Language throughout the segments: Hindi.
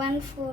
1/4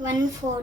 1/4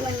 1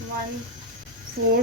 1/4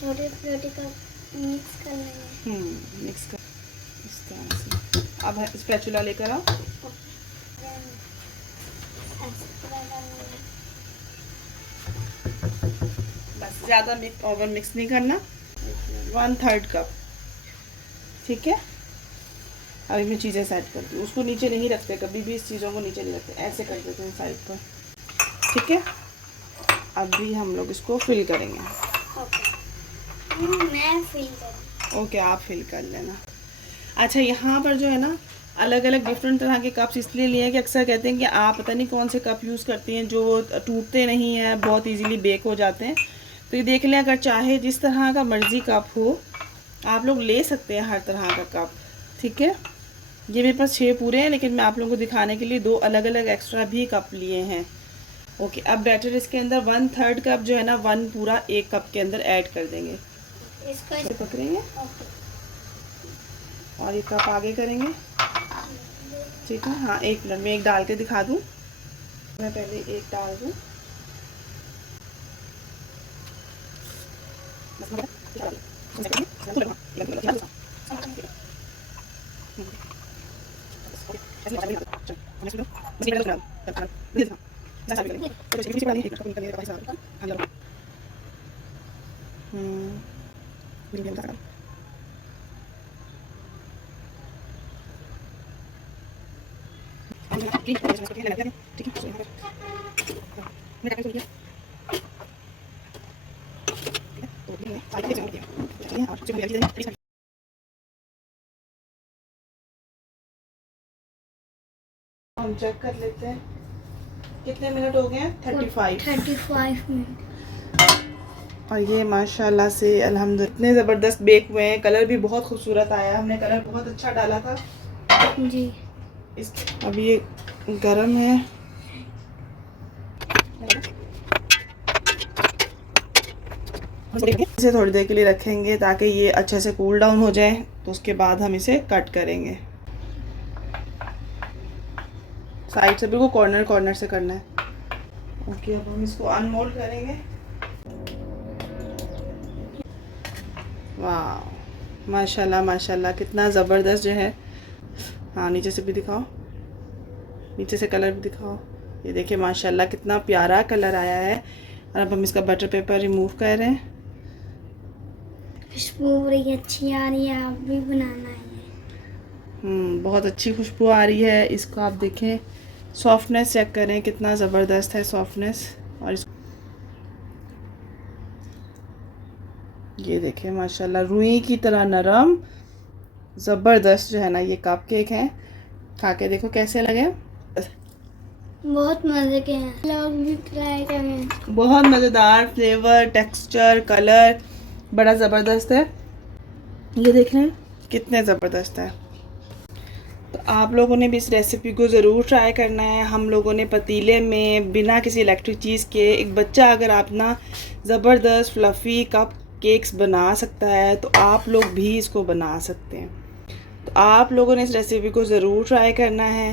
छोटे छोटे कप मिक्स कर लेंगे। मिक्स कर इस तरह से। अब स्पैचुला लेकर आओ। बस ज़्यादा ओवर मिक्स नहीं करना। 1/3 कप, ठीक है। अभी मैं चीज़ें सेट करती हूँ। उसको नीचे नहीं रखते, कभी भी इस चीज़ों को नीचे नहीं रखते, ऐसे कर देते हैं साइड पर, ठीक है। अभी हम लोग इसको फिल करेंगे। मैं फिल करूँ? ओके, आप फिल कर लेना। अच्छा, यहाँ पर जो है ना अलग अलग डिफरेंट तरह के कप्स इसलिए लिए हैं कि अक्सर कहते हैं कि आप पता नहीं कौन से कप यूज़ करती हैं जो टूटते नहीं हैं, बहुत इजीली बेक हो जाते हैं। तो ये देख लें, अगर चाहे जिस तरह का मर्ज़ी कप हो आप लोग ले सकते हैं, हर तरह का कप, ठीक है। ये मेरे पास 6 पूरे हैं, लेकिन मैं आप लोगों को दिखाने के लिए 2 अलग अलग एक्स्ट्रा भी कप लिए हैं। ओके, अब बैटर इसके अंदर 1/3 कप जो है ना 1 पूरा 1 कप के अंदर ऐड कर देंगे। इसको इसे पकड़ेंगे और ये कप आगे करेंगे, ठीक है। हाँ, 1 मिनट में एक डाल के दिखा दूँ। मैं पहले एक डाल दूँ। हम चेक कर लेते हैं कितने मिनट हो गए हैं। 35 मिनट। और ये माशाल्लाह से अल्हम्दुलिल्लाह इतने ज़बरदस्त बेक हुए हैं। कलर भी बहुत खूबसूरत आया, हमने कलर बहुत अच्छा डाला था जी। अभी ये गरम है। इसे थोड़ी देर के लिए रखेंगे ताकि ये अच्छे से कूल डाउन हो जाए, तो उसके बाद हम इसे कट करेंगे। साइड से बिल्कुल कॉर्नर से करना है। ओके, अब हम इसको अनमोल्ड करेंगे। वाह, माशाल्लाह माशाल्लाह, कितना ज़बरदस्त जो है। हाँ, नीचे से भी दिखाओ, नीचे से कलर भी दिखाओ। ये देखिए माशाल्लाह कितना प्यारा कलर आया है। और अब हम इसका बटर पेपर रिमूव कर रहे हैं। खुशबू बड़ी अच्छी आ रही है, आप भी बनाना है। बहुत अच्छी खुशबू आ रही है। इसको आप देखें, सॉफ्टनेस चेक करें, कितना ज़बरदस्त है सॉफ्टनेस। और इसको ये देखें माशाल्लाह, रुई की तरह नरम, ज़बरदस्त जो है ना ये कप केक है। खा के देखो कैसे लगे। बहुत मज़े के हैं, लोग भी ट्राई करें। बहुत मज़ेदार फ्लेवर, टेक्सचर, कलर बड़ा ज़बरदस्त है। ये देख रहे हैं कितने ज़बरदस्त है। तो आप लोगों ने भी इस रेसिपी को ज़रूर ट्राई करना है। हम लोगों ने पतीले में बिना किसी इलेक्ट्रिक चीज़ के, एक बच्चा अगर अपना ज़बरदस्त फ्लफ़ी कप केक्स बना सकता है तो आप लोग भी इसको बना सकते हैं। तो आप लोगों ने इस रेसिपी को ज़रूर ट्राई करना है।